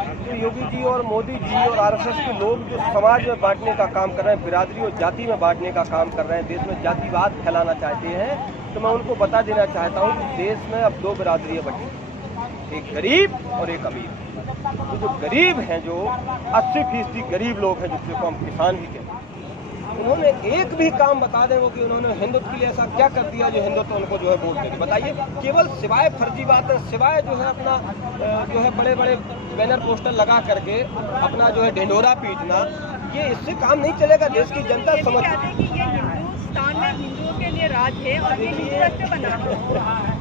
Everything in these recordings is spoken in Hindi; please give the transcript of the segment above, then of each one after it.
तो योगी जी और मोदी जी और आरएसएस के लोग जो समाज में बांटने का काम कर रहे हैं, बिरादरी और जाति में बांटने का काम कर रहे हैं, देश में जातिवाद फैलाना चाहते हैं, तो मैं उनको बता देना चाहता हूँ कि देश में अब दो बिरादरियाँ बची, एक गरीब और एक अमीर। तो जो गरीब हैं, जो 80% गरीब लोग हैं, जिसको हम किसान भी कहते हैं, उन्होंने एक भी काम बता दें वो कि उन्होंने हिंदुत्व के लिए ऐसा क्या कर दिया जो हिंदुत्व उनको जो है वोट देंगे, बताइए। केवल सिवाय फर्जी बात है, सिवाय जो है अपना जो है बड़े बड़े बैनर पोस्टर लगा करके अपना जो है ढिंढोरा पीटना, ये इससे काम नहीं चलेगा। देश की जनता समझ कि ये हिंदुस्तान में हिंदुओं के लिए राज है और ये हिंदू राष्ट्र बना।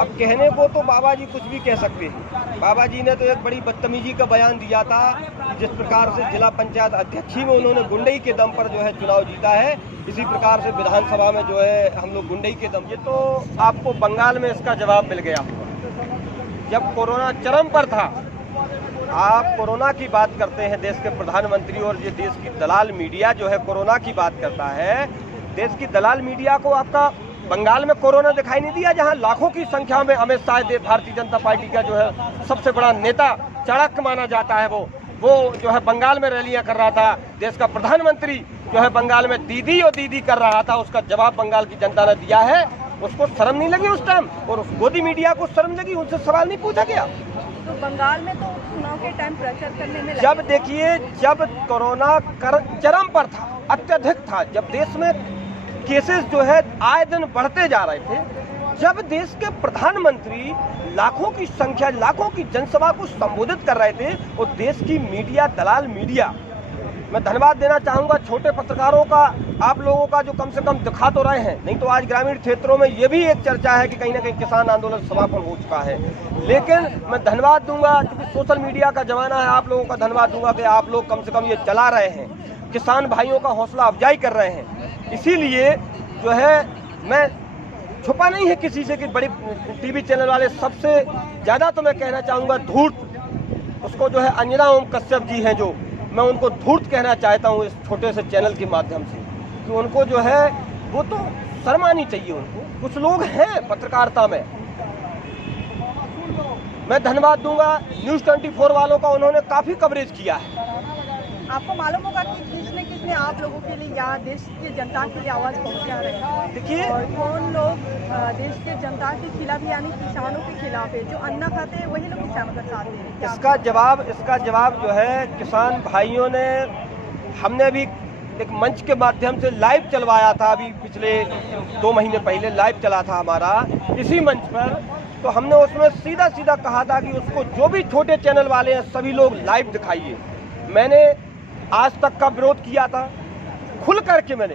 अब कहने को तो बाबा जी कुछ भी कह सकते हैं। बाबा जी ने तो एक बड़ी बदतमीजी का बयान दिया था, जिस प्रकार से जिला पंचायत अध्यक्षी में उन्होंने गुंडई के दम पर जो है चुनाव जीता है, इसी प्रकार से विधानसभा में जो है हम लोग गुंडई के दम। ये तो आपको बंगाल में इसका जवाब मिल गया। जब कोरोना चरम पर था, आप कोरोना की बात करते हैं देश के प्रधानमंत्री, और ये देश की दलाल मीडिया जो है कोरोना की बात करता है। देश की दलाल मीडिया को आपका बंगाल में कोरोना दिखाई नहीं दिया, जहां लाखों की संख्या में अमित शाह भारतीय जनता पार्टी का जो है सबसे बड़ा नेता चाणक्य माना जाता है, वो जो है बंगाल में रैलियां कर रहा था। देश का प्रधानमंत्री जो है बंगाल में दीदी और दीदी कर रहा था, उसका जवाब बंगाल की जनता ने दिया है। उसको शर्म नहीं लगी उस टाइम, और उस गोदी मीडिया को शर्म लगी, उनसे सवाल नहीं पूछा गया। तो बंगाल में तो चुनाव के टाइम प्रचार करने में जब देखिए, जब कोरोना चरम पर था, अत्यधिक था, जब देश में केसेस जो है आए दिन बढ़ते जा रहे थे, जब देश के प्रधानमंत्री लाखों की संख्या, लाखों की जनसभा को संबोधित कर रहे थे, और देश की मीडिया, दलाल मीडिया, मैं धन्यवाद देना चाहूंगा छोटे पत्रकारों का, आप लोगों का, जो कम से कम दिखा तो रहे हैं। नहीं तो आज ग्रामीण क्षेत्रों में ये भी एक चर्चा है कि कहीं ना कहीं किसान आंदोलन समापन हो चुका है। लेकिन मैं धन्यवाद दूंगा, क्योंकि सोशल मीडिया का जमाना है, आप लोगों का धन्यवाद दूंगा कि आप लोग कम से कम ये चला रहे हैं, किसान भाइयों का हौसला अफजाई कर रहे हैं। इसीलिए जो है मैं छुपा नहीं है किसी से कि बड़ी टीवी चैनल वाले सबसे ज्यादा तो मैं कहना चाहूंगा धूर्त, उसको जो है अंजना ओम कश्यप जी हैं, जो मैं उनको धूर्त कहना चाहता हूं इस छोटे से चैनल के माध्यम से, कि उनको जो है वो तो शर्म आनी चाहिए उनको। कुछ लोग हैं पत्रकारिता में, मैं धन्यवाद दूंगा न्यूज़ 24 वालों का, उन्होंने काफी कवरेज किया है। आपको मालूम होगा कि किसने आप लोगों के लिए यहाँ देश की जनता के लिए आवाज पहुँचा रहे हैं। देखिए, और कौन लोग देश के जनता के खिलाफ यानी किसानों के खिलाफ है, जो अन्न खाते हैं वही लोग किसानों का साथ हैं। इसका जवाब जो है किसान भाइयों ने, हमने भी एक मंच के माध्यम से लाइव चलवाया था, अभी पिछले 2 महीने पहले लाइव चला था हमारा इसी मंच पर। तो हमने उसमें सीधा सीधा कहा था कि उसको जो भी छोटे चैनल वाले हैं सभी लोग लाइव दिखाइए। मैंने आज तक का विरोध किया था खुल करके, मैंने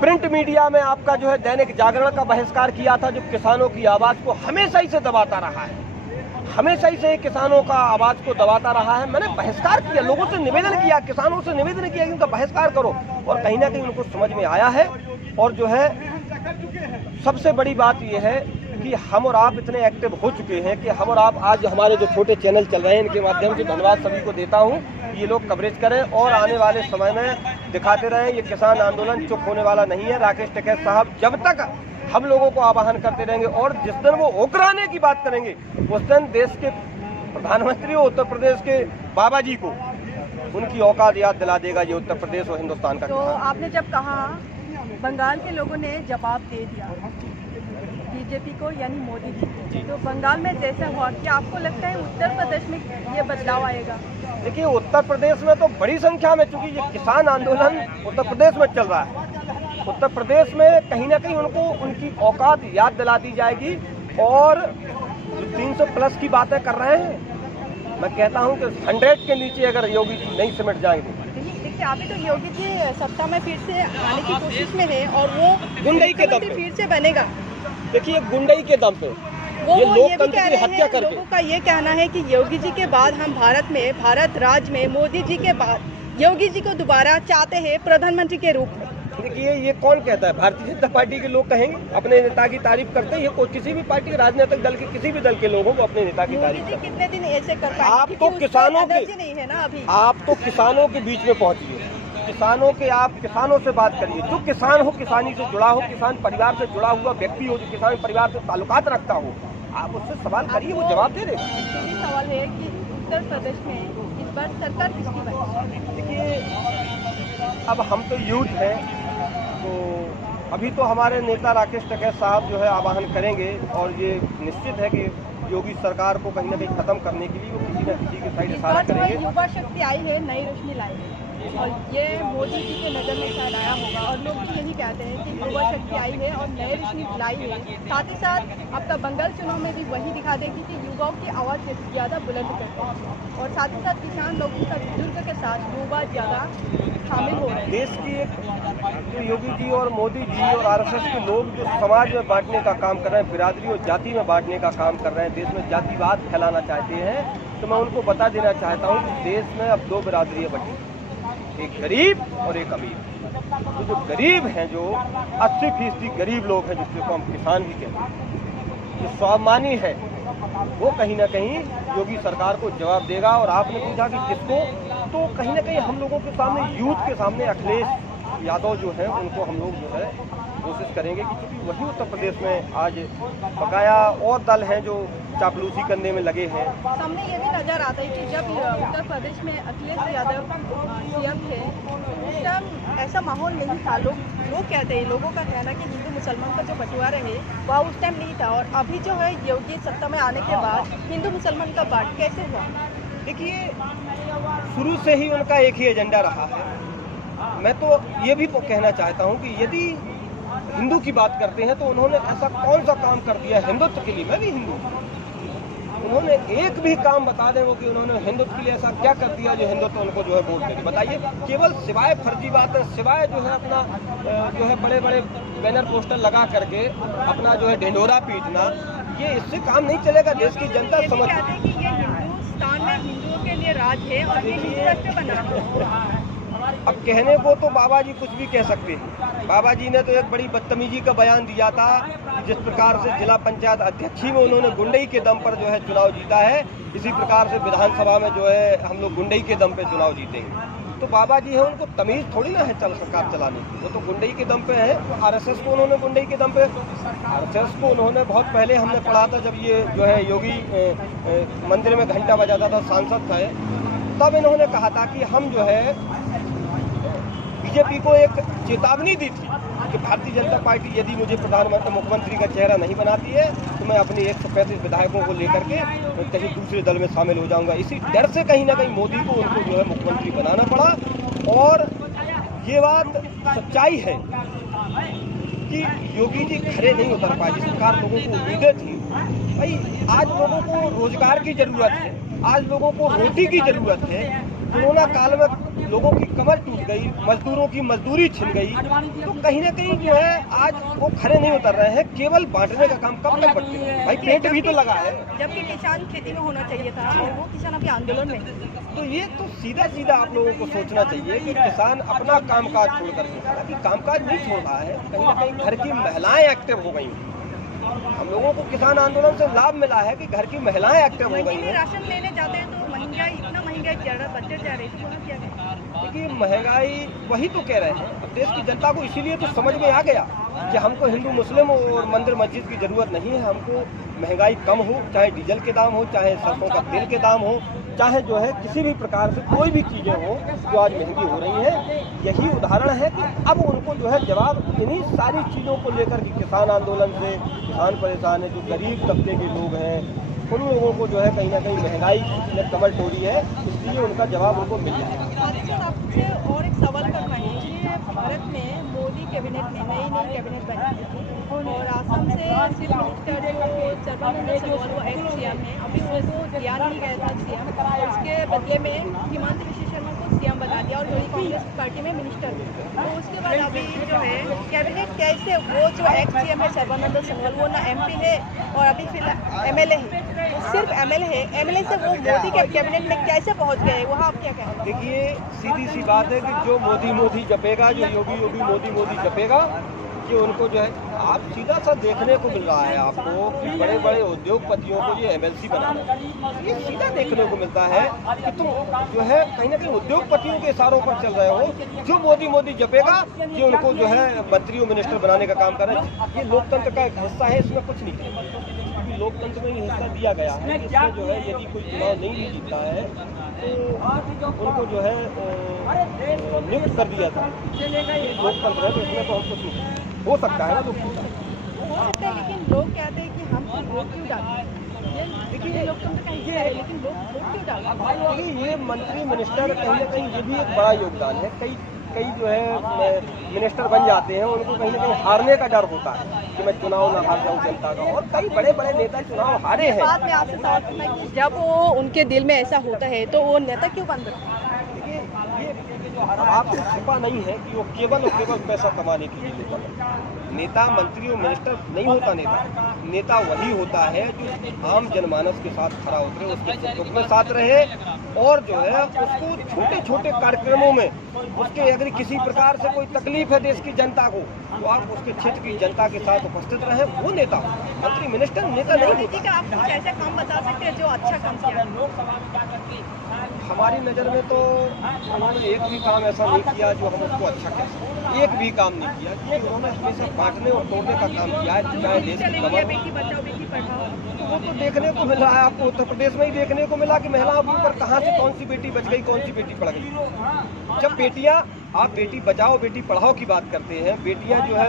प्रिंट मीडिया में आपका जो है दैनिक जागरण का बहिष्कार किया था, जो किसानों की आवाज को हमेशा ही से दबाता रहा है, हमेशा ही से किसानों का आवाज को दबाता रहा है। मैंने बहिष्कार किया, लोगों से निवेदन किया, किसानों से निवेदन किया कि उनका बहिष्कार करो, और कहीं ना कहीं उनको समझ में आया है। और जो है सबसे बड़ी बात यह है कि हम और आप इतने एक्टिव हो चुके हैं कि हम और आप आज हमारे जो छोटे चैनल चल रहे हैं, इनके माध्यम से धन्यवाद सभी को देता हूं। ये लोग कवरेज करें और आने वाले समय में दिखाते रहें। ये किसान आंदोलन चुप होने वाला नहीं है। राकेश टिकैत साहब जब तक हम लोगों को आह्वान करते रहेंगे, और जिस दिन वो ओकराने की बात करेंगे, उस दिन देश के प्रधानमंत्री उत्तर प्रदेश के बाबा जी को उनकी औकात याद दिला देगा ये उत्तर प्रदेश और हिंदुस्तान का। तो आपने जब कहा बंगाल के लोगों ने जवाब दे दिया बीजेपी को यानी मोदी जी, तो बंगाल में जैसा हुआ, क्या आपको लगता है उत्तर प्रदेश में ये बदलाव आएगा? देखिए, उत्तर प्रदेश में तो बड़ी संख्या में, चूंकि ये किसान आंदोलन उत्तर प्रदेश में चल रहा है, उत्तर प्रदेश में कहीं ना कहीं उनको उनकी औकात याद दिला दी जाएगी। और 300 प्लस की बातें कर रहे हैं, मैं कहता हूं कि 100 के नीचे अगर योगी जी नहीं सिमट जाएंगे। देखिए, अभी तो योगी जी सत्ता में फिर से आने की कोशिश में है, और वो गुंडई के दम पे फिर से बनेगा। देखिए, गुंडई के दम पे वो ये लोकतंत्र की हत्या करके, लोगों का ये कहना है कि योगी जी के बाद हम भारत राज्य में मोदी जी के बाद योगी जी को दोबारा चाहते हैं प्रधानमंत्री के रूप में। देखिए, ये कौन कहता है? भारतीय जनता पार्टी के लोग कहेंगे, अपने नेता की तारीफ करते हैं। कोई किसी भी पार्टी के राजनीतिक दल के किसी भी दल के लोगों को अपने नेता की तारीफ करते हैं। कितने दिन ऐसे कर पाएंगे? आप तो किसानों के नहीं है ना अभी, आप तो किसानों के बीच में पहुंचिए, आप किसानों से बात करिए। जो किसान हो, किसानी से जुड़ा हो, किसान परिवार से जुड़ा हुआ व्यक्ति हो, जो किसान परिवार से ताल्लुकात रखता हो, आप उससे सवाल करिए, वो जवाब दे देगा। सवाल है कि उत्तर प्रदेश में इस बार सरकार किसकी बनेगी? देखिए, अब हम तो यूथ हैं, तो अभी तो हमारे नेता राकेश टिकैत साहब जो है आह्वान करेंगे और ये निश्चित है कि योगी सरकार को कहीं ना कहीं खत्म करने के लिए वो किसी न किसी के साइड इस इशारा बार जो है करेंगे। युवा शक्ति आई है, नई रोशनी लाई है और ये मोदी जी के नज़र में शायद आया होगा और लोग भी यही कहते हैं कि युवा शक्ति आई है और नई रोशनी लाई है। साथ ही साथ आपका बंगाल चुनाव में भी वही दिखा देगी कि युवाओं की आवाज़ ज़्यादा बुलंद करते हैं और साथ ही साथ किसान लोगों के साथ बुजुर्ग के साथ युवा ज़्यादा शामिल हो रहे हैं। देश की एक जो योगी जी और मोदी जी और आरएसएस के लोग जो समाज में बांटने का काम कर रहे हैं, बिरादरी और जाति में बांटने का काम कर रहे हैं, देश में जातिवाद फैलाना चाहते हैं, तो मैं उनको बता देना चाहता हूँ कि देश में अब दो बिरादरियाँ बची, एक गरीब और एक अमीर। तो जो गरीब हैं, जो 80% गरीब लोग हैं, जिसको हम किसान भी कहते हैं, जो स्वाभिमानी है, वो कहीं ना कहीं योगी सरकार को जवाब देगा। और आपने पूछा कि किसको, तो कहीं ना कहीं हम लोगों के सामने, यूथ के सामने अखिलेश यादव जो है, उनको हम लोग जो है कोशिश करेंगे कि क्योंकि वही उत्तर प्रदेश में आज बकाया और दल हैं जो चापलूसी करने में लगे हैं। सामने ये भी नजर आता है कि जब उत्तर प्रदेश में अखिलेश यादव सीएम थे उस टाइम ऐसा माहौल नहीं था। लोग कहते हैं, लोगों का कहना कि हिंदू मुसलमान का जो बंटवारा है वह उस टाइम नहीं था और अभी जो है योगी सत्ता में आने के बाद हिंदू मुसलमान का बांट कैसे हुआ? देखिए, शुरू से ही उनका एक ही एजेंडा रहा है। मैं तो ये भी कहना चाहता हूँ कि यदि हिंदू की बात करते हैं तो उन्होंने ऐसा कौन सा काम कर दिया हिंदुत्व के लिए? मैं भी हिंदू हूँ, उन्होंने एक भी काम बता दें वो कि उन्होंने हिंदुत्व के लिए ऐसा क्या कर दिया जो हिंदुत्व उनको जो है वोट देंगे? बताइए। केवल सिवाय फर्जी बात है, सिवाय जो है अपना जो है बड़े बड़े बैनर पोस्टर लगा करके अपना जो है ढिंढोरा पीटना, ये इससे काम नहीं चलेगा। देश की जनता समझ कहते हैं कि ये हिंदुस्तान में हिंदुओं के लिए राज है और ये हिंदू राष्ट्र बना। अब कहने को तो बाबा जी कुछ भी कह सकते हैं। बाबा जी ने तो एक बड़ी बदतमीजी का बयान दिया था, जिस प्रकार से जिला पंचायत अध्यक्षी में उन्होंने गुंडई के दम पर जो है चुनाव जीता है, इसी प्रकार से विधानसभा में जो है हम लोग गुंडई के दम पे चुनाव जीतेंगे। तो बाबा जी है, उनको तमीज थोड़ी ना है सरकार चलाने की, वो तो गुंडई के दम पे है। तो आरएसएस को उन्होंने गुंडई के दम पे, आरएसएस को उन्होंने बहुत पहले हमने पढ़ा था जब ये जो है योगी मंदिर में घंटा बजाता था, सांसद था, तब इन्होंने कहा था कि हम जो है बीजेपी को एक चेतावनी दी थी कि भारतीय जनता पार्टी यदि मुझे प्रधानमंत्री मुख्यमंत्री का चेहरा नहीं बनाती है तो मैं अपने 135 विधायकों को लेकर के कहीं दूसरे दल में शामिल हो जाऊंगा। इसी डर से कहीं ना कहीं मोदी को उनको जो है मुख्यमंत्री बनाना पड़ा। और ये बात सच्चाई है कि योगी जी खड़े नहीं उतर पाए। जिस प्रकार लोगों को उम्मीदें थी, भाई आज लोगों को रोजगार की जरूरत है, आज लोगों को रोटी की जरूरत है। कोरोना काल में लोगों की कमर टूट गई, मजदूरों की मजदूरी छिन गई, तो कहीं ना कहीं जो है आज वो खड़े नहीं उतर रहे हैं। केवल बांटने का काम कब तक बढ़ते हैं? भाई पेट भी तो लगा है। जबकि किसान खेती में होना चाहिए था और वो किसान अभी आंदोलन में। तो ये तो सीधा सीधा आप लोगों को सोचना चाहिए कि किसान अपना कामकाज छोड़ करके, हालांकि कामकाज नहीं छोड़ रहा है, कहीं ना कहीं घर की महिलाएं एक्टिव हो गई। हम लोगों को किसान आंदोलन से लाभ मिला है कि घर की महिलाएं एक्टिव हो गई हैं। राशन लेने जाते हैं तो महंगाई, इतना महंगाई ज्यादा बढ़ते जा रही है। देखिए, महंगाई वही तो कह रहे हैं। अब देश की जनता को इसीलिए तो समझ में आ गया कि हमको हिंदू मुस्लिम और मंदिर मस्जिद की जरूरत नहीं है। हमको महंगाई कम हो, चाहे डीजल के दाम हो, चाहे सरसों का तेल के दाम हो, चाहे जो है किसी भी प्रकार से कोई भी चीज़ें हो जो आज महंगी हो रही हैं। यही उदाहरण है कि अब उनको जो है जवाब इन्हीं सारी चीज़ों को लेकर कि किसान आंदोलन से किसान परेशान है, जो गरीब तबके के लोग हैं, उन लोगों को जो है कहीं ना कहीं महंगाई ने कमर तोड़ी है, इसलिए उनका जवाब उनको मिल जाएगा। आपसे और एक सवाल करना है कि भारत में मोदी कैबिनेट में नई कैबिनेट बनी और आसाम से चीफ मिनिस्टर जो सर्बानंद सोनोवाल वो एक्स सीएम है, अभी उसको दिया नहीं गया था सीएम, उसके बदले में हिमंत विश्व शर्मा को सीएम बना दिया और वही कांग्रेस पार्टी में मिनिस्टर। तो उसके बाद अभी जो है कैबिनेट कैसे, वो जो एक्स सीएम है सर्बानंद सोनोवाल वो ना एमपी है और अभी फिलहाल एमएलए है, सिर्फ एमएलए है, एमएलए से वो मोदी के कैबिनेट में कैसे पहुंच गए, वहाँ आप क्या कहें? देखिए, सीधी सी बात है कि जो मोदी मोदी जपेगा, जो योगी योगी मोदी मोदी जपेगा, कि उनको जो है आप सीधा सा देखने को मिल रहा है आपको कि बड़े बड़े उद्योगपतियों को ये एमएलसी बनाना है। ये सीधा देखने को मिलता है कि तुम जो है कहीं ना कहीं उद्योगपतियों के इशारों पर चल रहे हो। जो मोदी मोदी जपेगा कि उनको जो है मंत्री और मिनिस्टर बनाने का काम कर रहे हैं। ये लोकतंत्र का एक हिस्सा है, इसमें कुछ नहीं है। लोकतंत्र में ये हिस्सा दिया गया है, जिसमें जो है यदि कोई चुनाव नहीं भी जीतता है तो उनको जो है नियुक्त कर दिया था। लोकतंत्र है तो इसमें तो हम कुछ नहीं हो सकता है ना, तो हो सकता है, लेकिन लोग कहते हैं कि हम वोट क्यों डालें। देखिए लोकतंत्र का हिस्सा है, लेकिन लोग वोट क्यों डालें। देखिए ये मंत्री मिनिस्टर कहीं ना कहीं ये भी एक बड़ा योगदान है। कई जो है मिनिस्टर बन जाते हैं, उनको कहीं ना कहीं हारने का डर होता है कि मैं चुनाव ना हार जाऊं जनता का, और कई बड़े बड़े नेता चुनाव हारे हैं। बाद में आपसे सवाल करना है कि जब वो उनके दिल में ऐसा होता है तो वो नेता क्यों बन सकते हैं। देखिए ये आपसे छिपा नहीं है कि वो केवल और केवल पैसा कमाने के लिए नेता बनता है। नेता मंत्री और मिनिस्टर नहीं होता नेता वही होता है जो आम जनमानस के साथ खड़ा उतरे, उसके सुख में साथ रहे, और जो है उसको छोटे छोटे कार्यक्रमों में उसके अगर किसी प्रकार से कोई तकलीफ है देश की जनता को, तो आप उसके क्षेत्र की जनता के साथ उपस्थित रहे, वो नेता। मंत्री मिनिस्टर नेता नहीं होता। आप कुछ ऐसे काम बता सकते हैं जो अच्छा काम किया। हमारी नज़र में तो उन्होंने एक भी काम ऐसा नहीं किया जो हम उसको अच्छा कह सकें। एक भी काम नहीं किया, क्योंकि उन्होंने हमेशा बांटने और तोड़ने का काम किया है। चाहे देश की खबर, बेटी बचाओ बेटी पढ़ाओ, वो तो देखने को मिला है आपको उत्तर प्रदेश में ही देखने को मिला कि महिलाओं के ऊपर कहाँ से कौन सी बेटी बच गई, कौन सी बेटी पढ़ गई। जब बेटियाँ, आप बेटी बचाओ बेटी पढ़ाओ की बात करते हैं, बेटियाँ जो है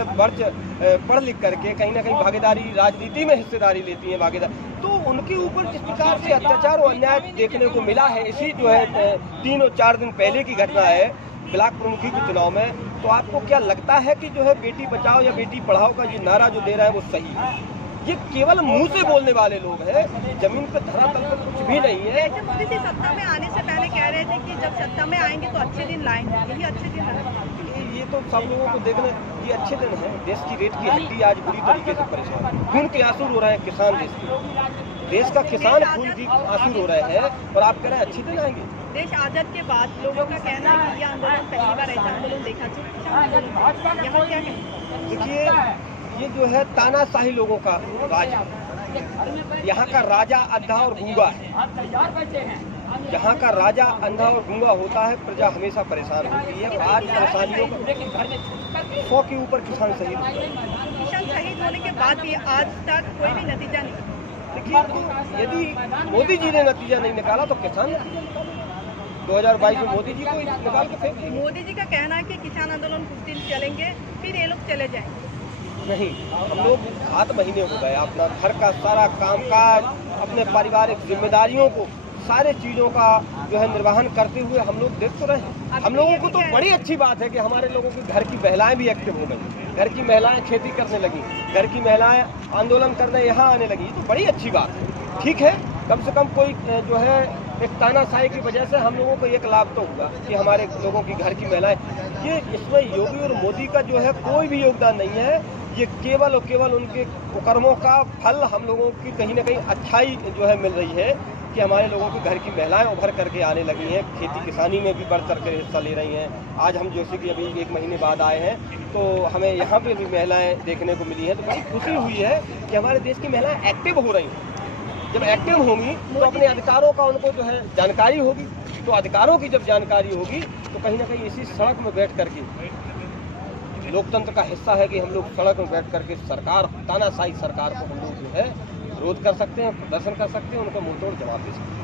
पढ़ लिख करके कहीं ना कहीं भागीदारी, राजनीति में हिस्सेदारी लेती हैं, भागीदारी, तो उनके ऊपर जिस प्रकार से अत्याचार और अन्याय देखने को मिला है, इसी जो है 3 और 4 दिन पहले की घटना है ब्लॉक प्रमुखी के चुनाव में, तो आपको क्या लगता है कि जो है बेटी बचाओ या बेटी पढ़ाओ का ये नारा जो दे रहा है वो सही है? ये केवल मुंह से बोलने वाले लोग हैं, जमीन पर धरातल पर कुछ भी नहीं है। मोदी जी सत्ता में आने से पहले कह रहे थे कि जब सत्ता में आएंगे तो अच्छे दिन लाएंगे, यही अच्छे दिन है। ये तो सब लोगों को देखने, ये अच्छे दिन है। देश की रेट की हड्डी आज बुरी तरीके से परेशान है, खून के आंसू रो रहे हैं किसान, देश का किसान खून की आंसू रो रहे हैं, और आप कह रहे हैं अच्छे दिन आएंगे। देश आजाद के बाद लोगों का कहना है कि यह आंदोलन पहली बार ऐसा आंदोलन देखा जाए, यहाँ क्या कहें। देखिए ये जो है तानाशाही लोगों का राज है। यहाँ का राजा अंधा और गूंगा है। जहाँ का राजा अंधा और गूंगा होता है, प्रजा हमेशा परेशान होती है। आज परेशानियों का 100 के ऊपर किसान शहीद हो गए। किसान शहीद होने के बाद भी आज तक कोई भी नतीजा नहीं। देखिए तो यदि मोदी जी ने नतीजा नहीं निकाला तो किसान 2022 में मोदी जी को निकाल के फेंक दिया। मोदी जी का कहना है कि किसान आंदोलन कुछ दिन चलेंगे, फिर ये लोग चले जाएंगे। नहीं, हम लोग 7 महीने हो गए अपना घर का सारा कामकाज, अपने पारिवारिक जिम्मेदारियों को, सारे चीज़ों का जो है निर्वहन करते हुए हम लोग देख तो रहे हैं। हम लोगों को तो बड़ी अच्छी बात है कि हमारे लोगों की घर की महिलाएं भी एक्टिव हो गई, घर की महिलाएं खेती करने लगी, घर की महिलाएं आंदोलन करने यहाँ आने लगी, तो बड़ी अच्छी बात है। ठीक है, कम से कम कोई जो है एक तानाशाही की वजह से हम लोगों को एक लाभ तो हुआ कि हमारे लोगों की घर की महिलाएं, ये इसमें योगी और मोदी का जो है कोई भी योगदान नहीं है। ये केवल और केवल उनके कुकर्मों का फल हम लोगों की कहीं ना कहीं अच्छाई जो है मिल रही है कि हमारे लोगों के घर की महिलाएं उभर करके आने लगी हैं, खेती किसानी में भी बढ़ चढ़ कर हिस्सा ले रही हैं। आज हम जैसे कि अभी 1 महीने बाद आए हैं तो हमें यहाँ पे भी महिलाएं देखने को मिली हैं, तो बड़ी खुशी हुई है कि हमारे देश की महिलाएं एक्टिव हो रही हैं। जब एक्टिव होंगी तो अपने अधिकारों का उनको जो है जानकारी होगी, तो अधिकारों की जब जानकारी होगी तो कहीं ना कहीं इसी सड़क में बैठ करके, लोकतंत्र का हिस्सा है कि हम लोग सड़क में बैठ करके सरकार, तानाशाही सरकार को हम लोग जो है विरोध कर सकते हैं, प्रदर्शन कर सकते हैं, उनको मुंहतोड़ जवाब दे सकते हैं।